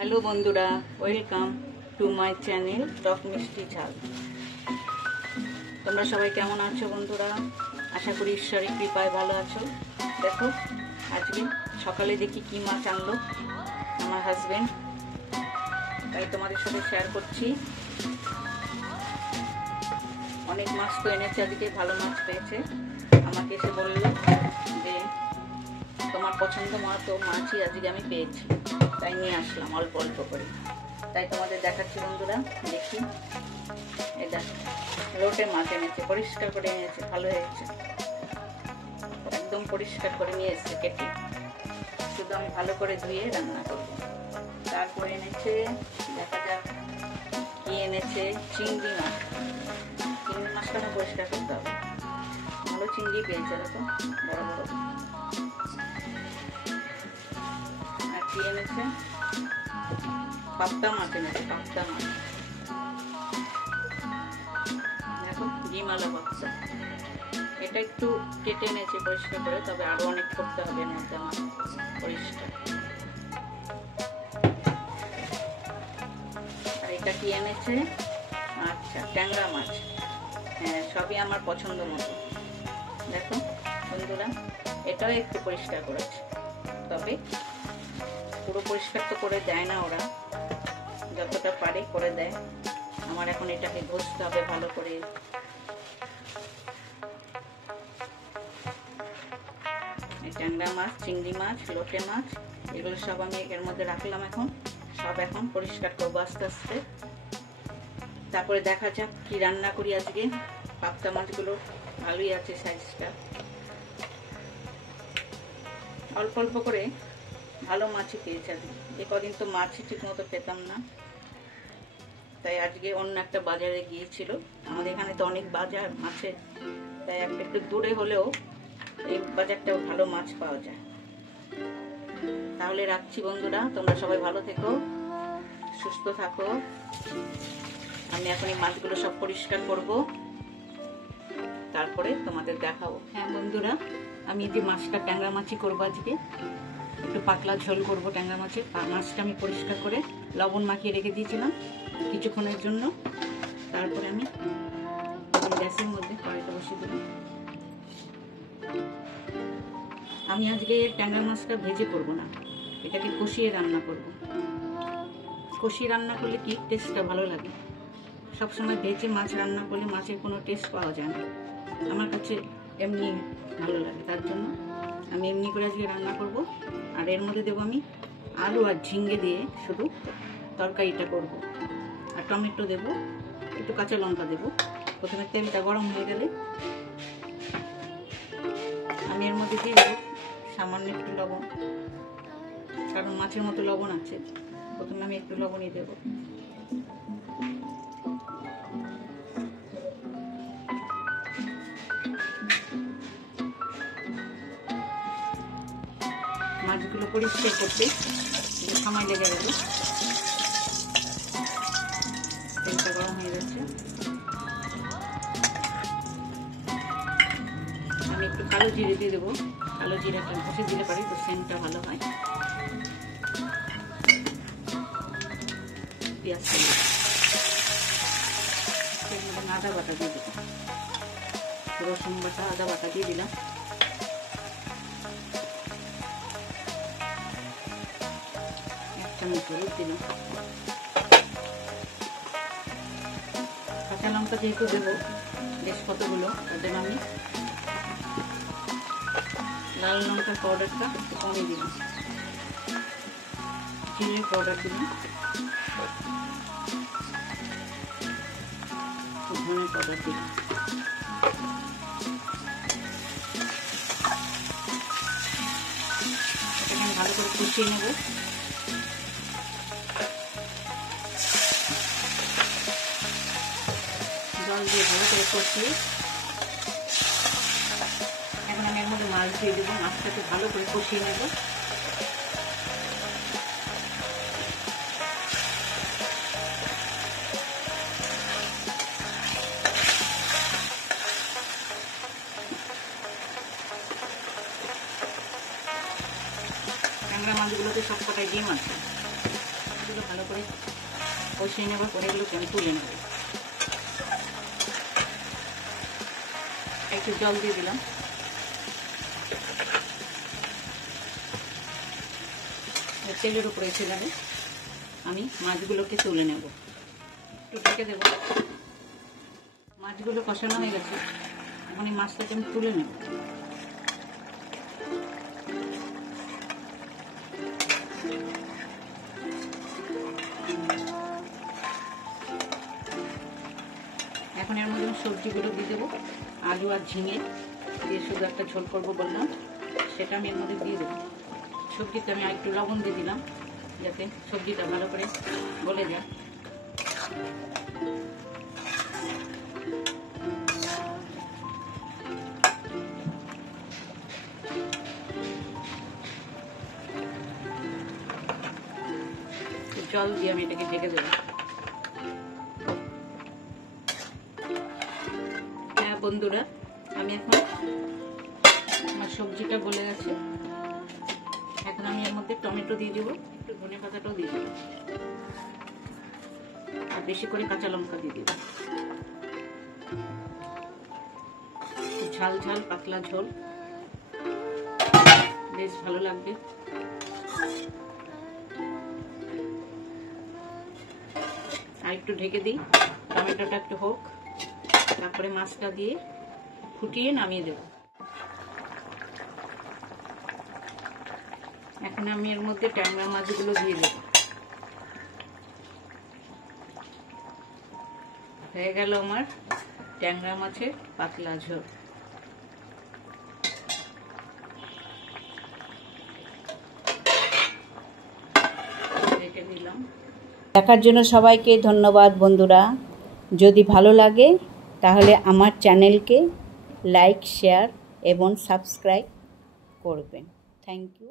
Hello বন্ধুরা, welcome to my channel টক মিষ্টি ঝাল। তোমরা সবাই কেমন আছো বন্ধুরা? আশা করি ঈশ্বরের কৃপায় ভালো আছো। দেখো আজকে সকালে দেখি কি মাছ আনলো আমার হাজবেন্ড, তাই তোমাদের সাথে শেয়ার করছি। অনেক মাছ তো এনেছে, আজকে ভালো মাছ পেয়েছে। আমাকে এসে বললো যে তোমার পছন্দ মতো মাছই আজকে আমি পেয়েছি, তাই নিয়ে আসলাম অল্প অল্প করে। তাই তোমাদের দেখাচ্ছি বন্ধুরা। দেখি, এটা লোটে মাছ এনেছে, পরিষ্কার করে এনেছে, ভালো হয়েছে, একদম পরিষ্কার করে নিয়ে এসেছে কেটে। শুধু আমি ভালো করে ধুয়ে রান্না করবো। তারপরে এনেছে, দেখা যাক কি এনেছে, চিংড়ি মাছ। চিংড়ি মাছটা পরিষ্কার করতে হবে। ভালো চিংড়ি পেয়েছে, দেখো বড় বড়। আর কি এনেছে, পাবদা মাছ এনেছে, পাবদা মাছ। দেখো ডিমালা পাবদা, এটা একটু কেটে এনেছে পরিষ্কার করে, তবে আরো অনেক করতে হবে এর মধ্যে আমার পরিষ্কার। আর এটা কি এনেছে, আচ্ছা ট্যাংরা মাছ। হ্যাঁ, সবই আমার পছন্দ মতো। দেখো বন্ধুরা, এটাও একটু পরিষ্কার করেছে, তবে পুরো পরিষ্কার তো করে দেয় না ওরা, যতটা পারে করে দেয়। আমার এখন এটাকে ঘষতে হবে ভালো করে। ট্যাংরা মাছ, চিংড়ি মাছ, লোটে মাছ, এগুলো সব আমি এর মধ্যে রাখলাম। সব এখন পরিষ্কার করবো আস্তে আস্তে। তারপরে দেখা যাক কি রান্না করি আজকে। পাবদা মাছগুলো ভালোই আছে সাইজটা, অল্প অল্প করে ভালো মাছই পেয়েছে আজকে। এ কদিন তো মাছই ঠিক মতো পেতাম না, তাই আজকে অন্য একটা বাজারে গিয়েছিল। আমাদের এখানে তো অনেক বাজার মাছের, তাই একটু দূরে হলেও এই বাজারটাও ভালো মাছ পাওয়া যায়। তাহলে রাখছি বন্ধুরা, তোমরা সবাই ভালো থেকো, সুস্থ থাকো। আমি এখন এই মাছগুলো সব পরিষ্কার করব, তারপরে তোমাদের দেখাবো। হ্যাঁ বন্ধুরা, আমি যে মাছটা ট্যাংরা মাছই করবো আজকে, একটু পাতলা ঝোল করবো ট্যাংরা মাছের। মাছটা আমি পরিষ্কার করে লবণ মাখিয়ে রেখে দিয়েছিলাম কিছুক্ষণের জন্য। তারপরে আমি গ্যাসের মধ্যে কড়াইটা বসিয়ে দিলাম। আমি আজকে ট্যাংরা মাছটা ভেজে করব না, এটাকে কষিয়ে রান্না করব। কষিয়ে রান্না করলে কি টেস্টটা ভালো লাগে। সবসময় ভেজে মাছ রান্না করলে মাছের কোনো টেস্ট পাওয়া যায় না, আমার কাছে এমনি ভালো লাগে। তার জন্য আমি এমনি করে আজকে রান্না করব। আর এর মধ্যে দেবো আমি আলু আর ঝিঙ্গে দিয়ে শুধু তরকারিটা করব। আর টমেটো দেবো, একটু কাঁচা লঙ্কা দেবো। প্রথমে তেলটা গরম হয়ে গেলে আমি এর মধ্যে দিয়ে দেবো সামান্য একটু লবণ, কারণ মাছের মতো লবণ আছে। প্রথমে আমি একটু লবণই দেবো। মাছগুলো পরিষ্কার করতে সময় লেগে গেল। তেলটা গরম হয়ে যাচ্ছে, আমি একটু কালো জিরে দিয়ে দেবো। কালো জিরাটা ঘষে দিলে পারে তো সেন্টটা ভালো হয়। পেঁয়াজ আদা বাটা দিয়ে দেবো, রসুন বাটা, আদা বাটা দিয়ে দিলাম। এক চামচ হলুদ দিলাম। কাঁচা লঙ্কা যেহেতু দেবো বেশ কতগুলো, ওদের আমি লাল লঙ্কার পাউডারটা কমিয়ে দিলাম, চিনির পাউডার দিলাম, ধনের পাউডার দিলাম। এটাকে আমি ভালো করে কষিয়ে নেব। জল দিয়ে ভালো করে কষিয়ে এখন আমি এর মধ্যে মাছ দিয়ে দেবো। মাছটাকে ভালো করে কষিয়ে নেব। ট্যাংরা মাছগুলোতে সব কটাই ডিম আছে, মাছগুলো ভালো করে কষিয়ে নেওয়ার পরে এগুলোকে আমি তুলে নেব। একটু জল দিয়ে দিলাম। তেলের উপরে ছেড়ে আমি মাছগুলোকে তুলে নেব। একটু ঢেকে দেবো। মাছগুলো কষানো হয়ে গেছে, এখন এই মাছটাকে আমি তুলে নেব। এখন এর মধ্যে সবজিগুলো দিয়ে দেবো। আলু আর ঝিঙে দিয়ে শুধু একটা ঝোল করবো বললাম, সেটা আমি এর মধ্যে দিয়ে দেবো। সবজিতে আমি একটু লবণ দিয়ে দিলাম যাতে সবজিটা ভালো করে গলে যায়। জল দিয়ে আমি এটাকে ঢেকে দেবো। হ্যাঁ বন্ধুরা, আমি এখন আমার সবজিটা গলে গেছে। এখন আমি এর মধ্যে টমেটো দিয়ে দেবো, একটু ধনে পাতাটাও দিয়ে দেবো, আর বেশি করে কাঁচা লঙ্কা দিয়ে দেবো। ঝাল ঝাল পাতলা ঝোল, বেশ ভালো লাগবে। আর একটু ঢেকে দিই, টমেটোটা একটু হোক, তারপরে মাছটা দিয়ে ফুটিয়ে নামিয়ে দেব। এখন আমি এর মধ্যে ট্যাংরা মাছগুলো দিয়ে দেব। হয়ে গেল আমার ট্যাংরা মাছের পাতলা ঝোল। রেখে দিলাম। দেখার জন্য সবাইকে ধন্যবাদ বন্ধুরা। যদি ভালো লাগে তাহলে আমার চ্যানেলকে লাইক, শেয়ার এবং সাবস্ক্রাইব করবেন। Thank you.